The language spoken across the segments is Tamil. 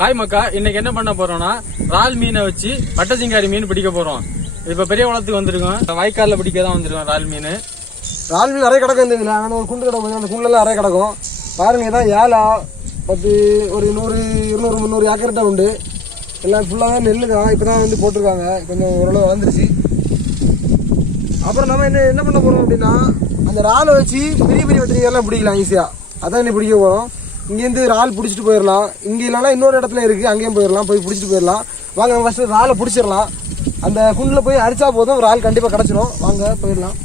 ஹாய் மக்கா, இன்னைக்கு என்ன பண்ண போறோம்னா இறால் மீனை வச்சு வட்டச்சிங்காரி மீன் பிடிக்க போறோம். இப்ப பெரிய குளத்துக்கு வந்திருக்கோம். வாய்க்காலில் பிடிக்க தான் வந்திருக்கோம். இறால் மீன் நிறைய கிடக்கும். இந்த நாங்கள் ஒரு குண்டு கிடக்கும். அந்த குண்டுலாம் நிறைய கிடக்கும். பாருங்க, இதான் ஏலா 10 ஒரு 100 200 300 ஏக்கர்கிட்ட உண்டு. எல்லாம் ஃபுல்லாகவே நெல் தான். இப்போ தான் வந்து போட்டிருக்காங்க. கொஞ்சம் ஓரளவு வளர்ந்துருச்சு. அப்புறம் நம்ம என்ன பண்ண போகிறோம் அப்படின்னா, அந்த இறாலை வச்சு பெரிய பெரிய வெட்டிங்கெல்லாம் பிடிக்கலாம் ஈஸியாக. அதான் இன்னைக்கு பிடிக்க போகிறோம். இங்கேருந்து இறால் பிடிச்சிட்டு போயிடலாம். இங்கே இல்லைனா இன்னொரு இடத்துல இருக்குது, அங்கேயும் போயிடலாம். போய் பிடிச்சிட்டு போயிடலாம். வாங்க ஃபஸ்ட்டு இறாலை பிடிச்சிடலாம். அந்த குண்டில் போய் அடித்தா போதும், இறால் கண்டிப்பாக கிடச்சிரும். வாங்க போயிடலாம்.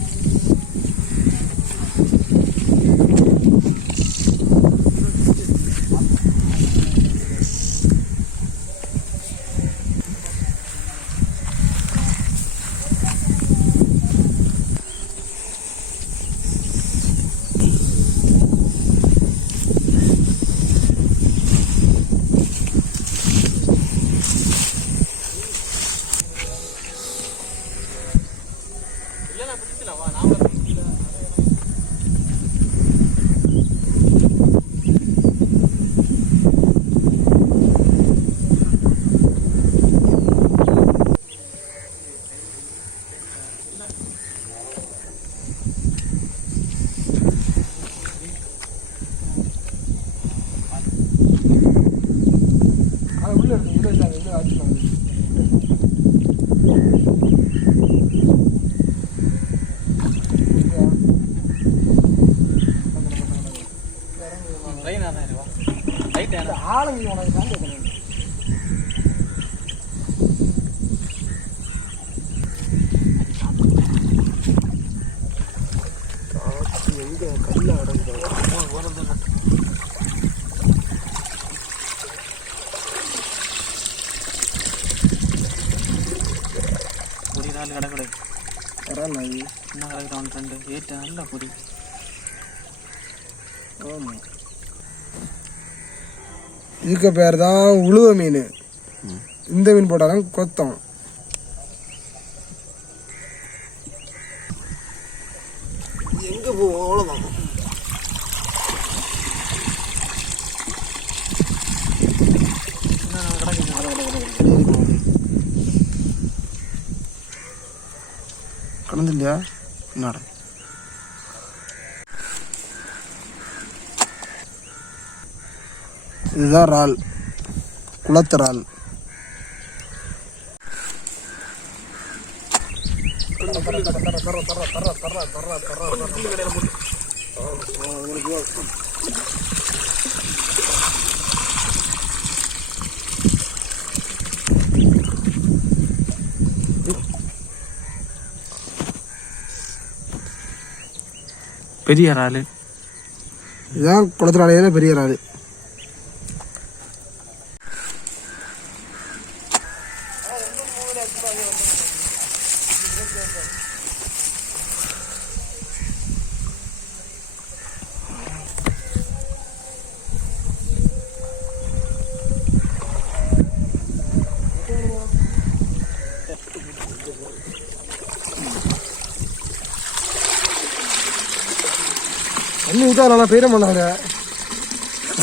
ஆளுங்க உனக்கு தான் எங்க கல்ல அடங்குது. பொடி நாள் கிடக்கூடாது. என்ன கிடக்குறான் ஃப்ரெண்டு ஏற்ற நல்ல பொடி. ஆமாம், இதுக்கு பேர் தான் உழுவ மீன். இந்த மீன் போட்டாலும் கொத்தம். எங்க போவோம் அவ்வளோதான். கடந்து இல்லையா? என்னடா இதுதான் இறால், குளத்து இறால். பெரிய இறால் இதுதான் குளத்து இறாலே பெரிய இறால். தண்ணி ஊற்றா நல்லா பெய்ய மாட்டாங்க.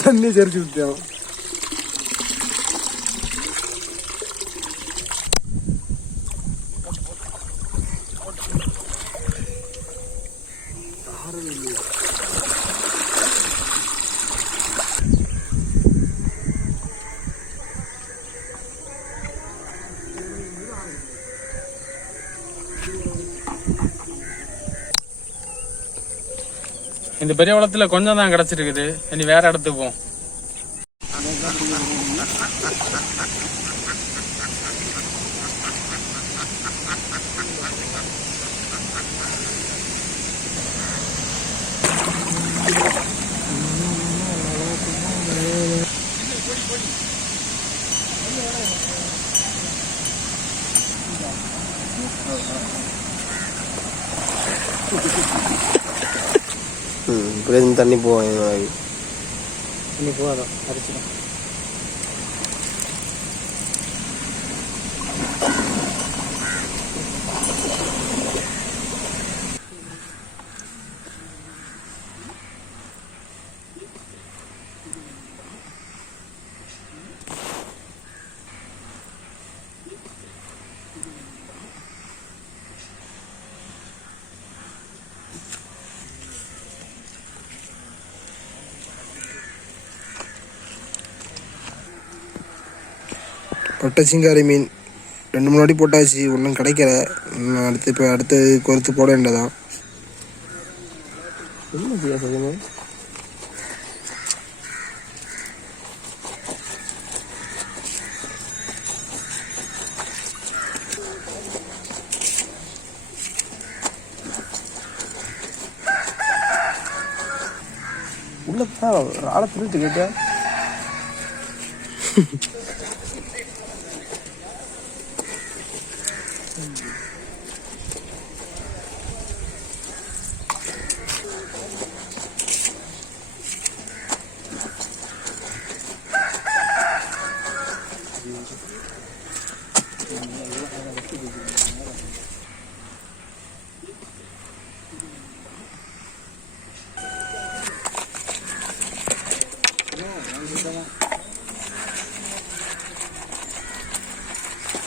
தண்ணி சரிச்சு விட்டோம். இந்த பெரிய குளத்துல கொஞ்சம் தான் கிடைச்சிருக்குது. இனி வேற இடத்துக்கு போவோம். தண்ணி போவாங்க. தண்ணி போகாதான் அரிசிடும். பட்டச்சிங்காரி மீன் 2-3 வாட்டி போட்டாச்சு, ஒன்றும் கிடைக்கல. அடுத்து இப்போ அடுத்து கொறுத்து போட வேண்டியதான். என்ன செய்ய சொல்லுங்க. உள்ள ஆளை திருட்டு கேட்டேன்.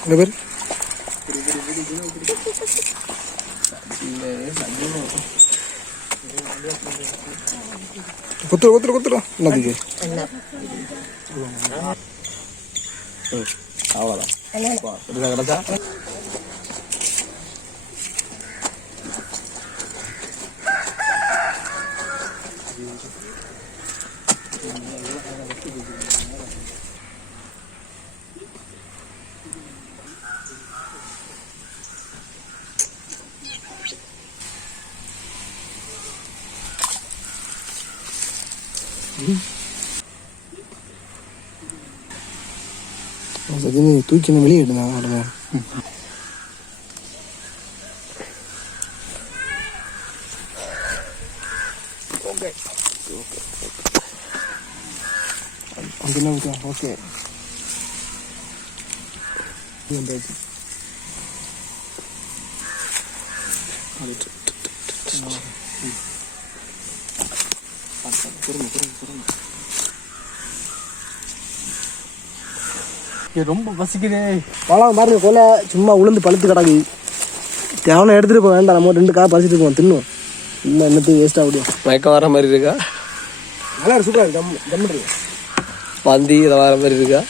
என்ன பேர் கொத்துறா என்னதுக்கு அவ்வளோதான் கிடைச்சா. தூக்கி வெளியே எடுதான் உடனே. ஓகே ரொம்ப பசிக்குதே. பழம் பாருங்க, கொலை சும்மா உளுந்து பழுத்து கிடக்கு. தேவனை எடுத்துட்டு போக வேண்டாம், நம்ம 2 காய் பறிச்சுட்டு போவோம், தின்னும். இல்லை என்னத்தையும் வேஸ்ட்டாக முடியும். மயக்கம் வர மாதிரி இருக்கா? நல்லா சூப்பராக இருக்கு. ஜம்முறது வந்தி இதை வர மாதிரி இருக்கா?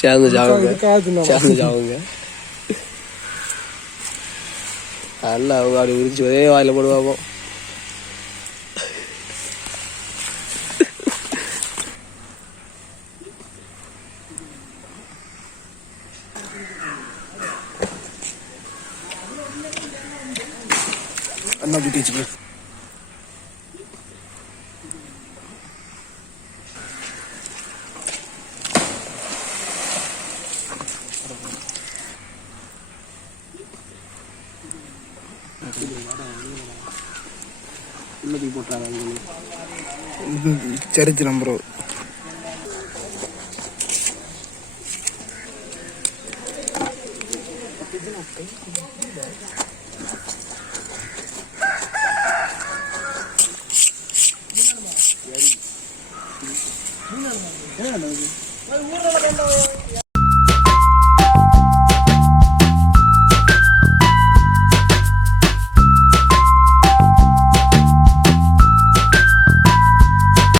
சேர்ந்து சாவுங்க. நல்லா அவங்க அப்படி உரிச்சு ஒரே வாயில போடுவாப்போ. அண்ணா கூட்டி வச்சுக்கோ. சரிச்சு நம்புறோம்.